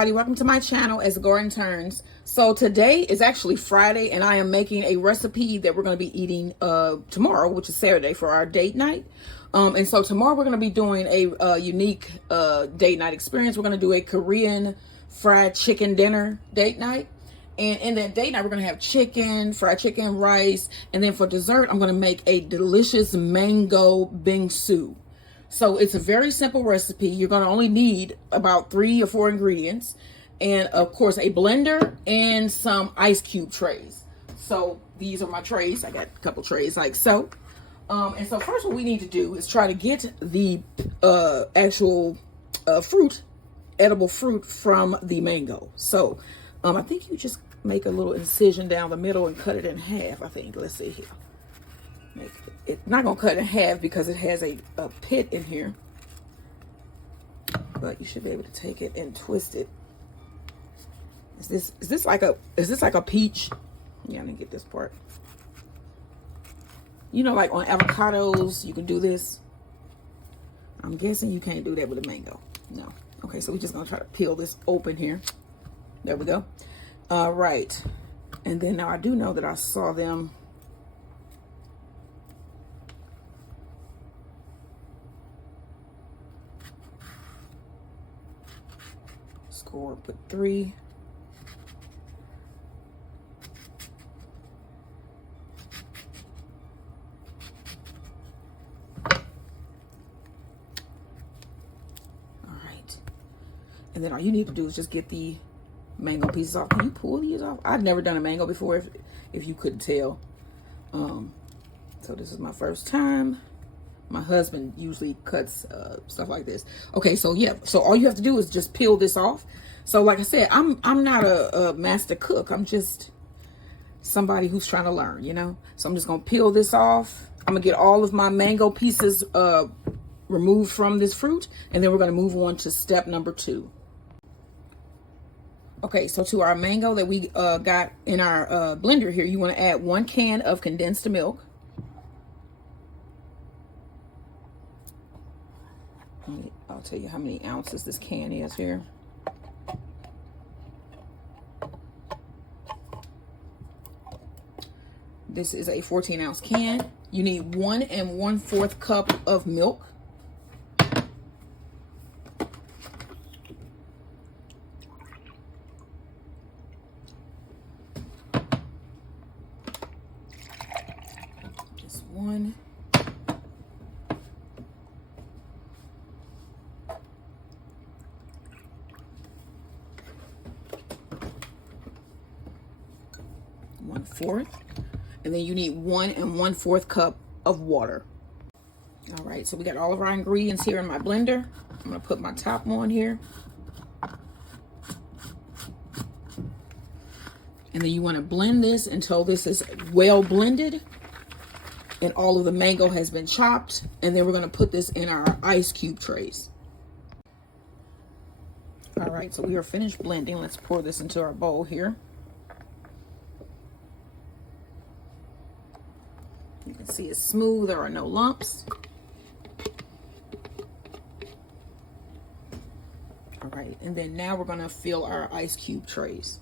everybody, welcome to my channel as Garden Turns. So today is actually Friday and I am making a recipe that we're going to be eating tomorrow, which is Saturday, for our date night. And so tomorrow we're going to be doing a unique date night experience. We're going to do a Korean fried chicken dinner date night. And in that date night, we're going to have chicken, fried chicken, rice, and then for dessert, I'm going to make a delicious mango bingsu. So it's a very simple recipe. You're going to only need about 3 or 4 ingredients, and of course a blender and some ice cube trays. So these are my trays. I got a couple trays like so. And so first what we need to do is try to get the actual fruit, edible fruit from the mango. So I think you just make a little incision down the middle and cut it in half, I think. Let's see here. It's not gonna cut in half because it has a pit in here, but you should be able to take it and twist it. Is this like a peach? Yeah, let me get this part. You know, like on avocados, you can do this. I'm guessing you can't do that with a mango. No. Okay, so we're just gonna try to peel this open here. There we go. All right, and then now I do know that I saw them. Score, put 3. All right. And then all you need to do is just get the mango pieces off. Can you pull these off? I've never done a mango before, if you couldn't tell. So this is my first time. My husband usually cuts stuff like this. Okay, so yeah, so all you have to do is just peel this off. So like I said, I'm not a master cook. I'm just somebody who's trying to learn, you know. So I'm just gonna peel this off. I'm gonna get all of my mango pieces removed from this fruit, and then we're gonna move on to step number 2. Okay, so to our mango that we got in our blender here, you want to add 1 can of condensed milk. I'll tell you how many ounces this can is here. This is a 14-ounce can. You need 1 1/4 cup of milk. Just 1. One-fourth, and then you need 1 1/4 cup of water. All right, so we got all of our ingredients here in my blender. I'm gonna put my top on here, and then you want to blend this until this is well blended and all of the mango has been chopped, and then we're going to put this in our ice cube trays. All right, so we are finished blending. Let's pour this into our bowl here. You can see it's smooth, there are no lumps. All right, and then now we're gonna fill our ice cube trays.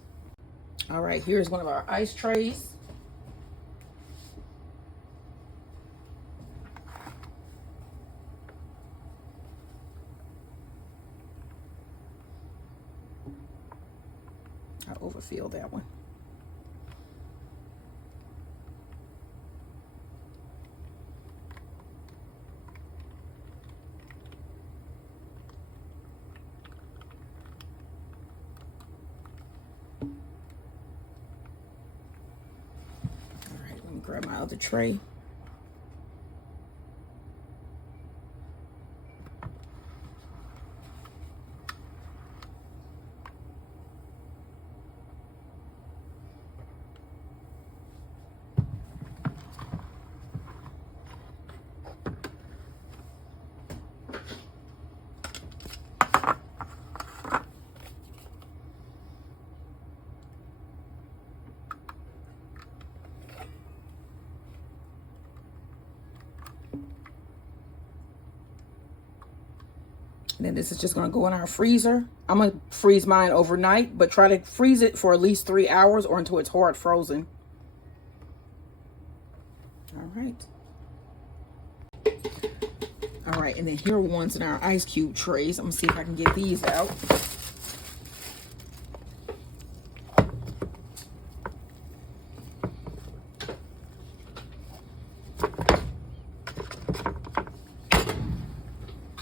All right, here's one of our ice trays. I overfilled that one. Grab my other tray. And then this is just gonna go in our freezer. I'm gonna freeze mine overnight, but try to freeze it for at least 3 hours or until it's hard frozen. All right. All right, and then here are ones in our ice cube trays. I'm gonna see if I can get these out.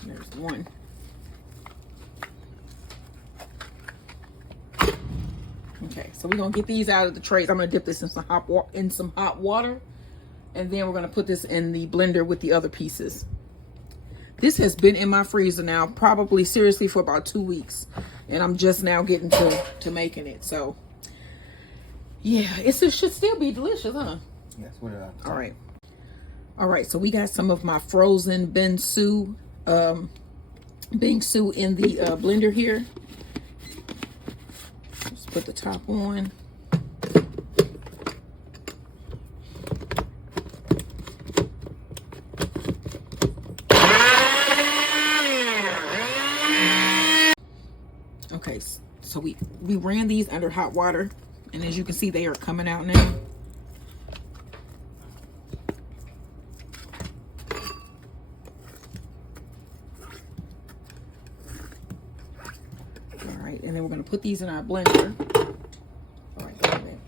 There's one. Okay, so we're gonna get these out of the trays. I'm gonna dip this in some hot water, and then we're gonna put this in the blender with the other pieces. This has been in my freezer now, probably seriously for about 2 weeks, and I'm just now getting to making it. So yeah, it should still be delicious, huh? Yes. What did I? All right. So we got some of my frozen Bingsu in the blender here. Just put the top on. Okay, so we ran these under hot water, and as you can see, they are coming out now. All right, and then we're going to put these in our blender. All right, go ahead.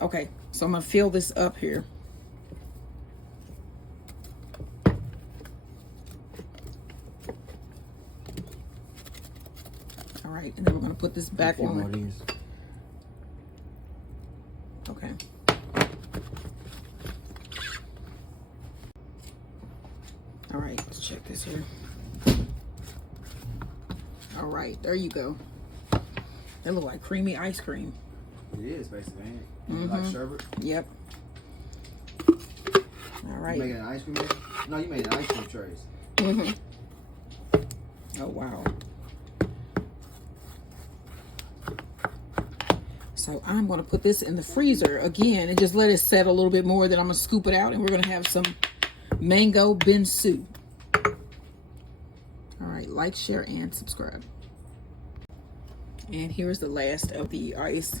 Okay, so I'm going to fill this up here. All right, and then we're going to put this back on. Okay. All right, let's check this here. All right, there you go. That look like creamy ice cream. It is basically, ain't it? Like sherbet. Yep. All right. You making an ice cream? No, you made an ice cream trays. Oh wow. So I'm going to put this in the freezer again and just let it set a little bit more. Then I'm going to scoop it out, and we're going to have some Mango Bingsu. All right, like, share, and subscribe. And here's the last of the ice.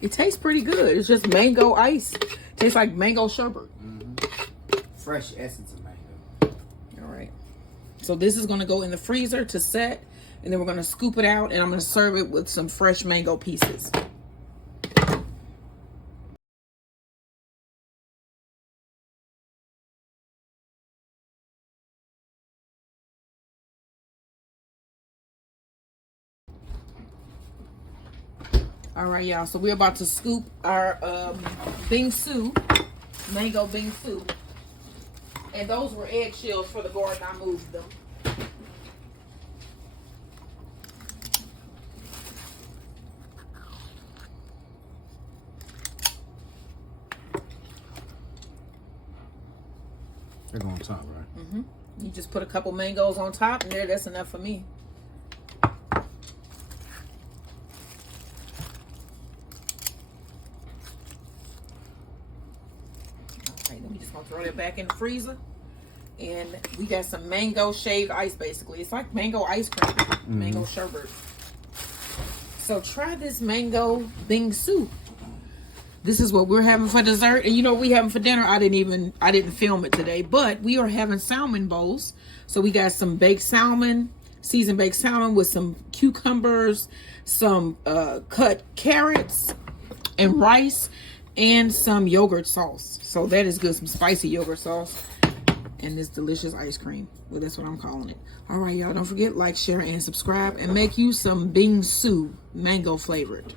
It tastes pretty good. It's just mango ice. Tastes like mango sherbet. Fresh essence of mango. All right. So this is going to go in the freezer to set, and then we're going to scoop it out, and I'm going to serve it with some fresh mango pieces. All right, y'all. So we're about to scoop our Bingsu, Mango Bingsu. And those were eggshells for the garden. I moved them. They're going on top, right? You just put a couple mangoes on top, and that's enough for me. Okay, then we just gonna throw that back in the freezer. And we got some mango shaved ice, basically. It's like mango ice cream, mango sherbet. So try this Mango Bingsu. This is what we're having for dessert. And you know what we having for dinner? I didn't film it today, but we are having salmon bowls. So we got some baked salmon, seasoned baked salmon with some cucumbers, some cut carrots and rice, and some yogurt sauce. So that is good, some spicy yogurt sauce. And this delicious ice cream. Well, that's what I'm calling it. All right, y'all, don't forget, like, share, and subscribe. And make you some Bingsu mango flavored.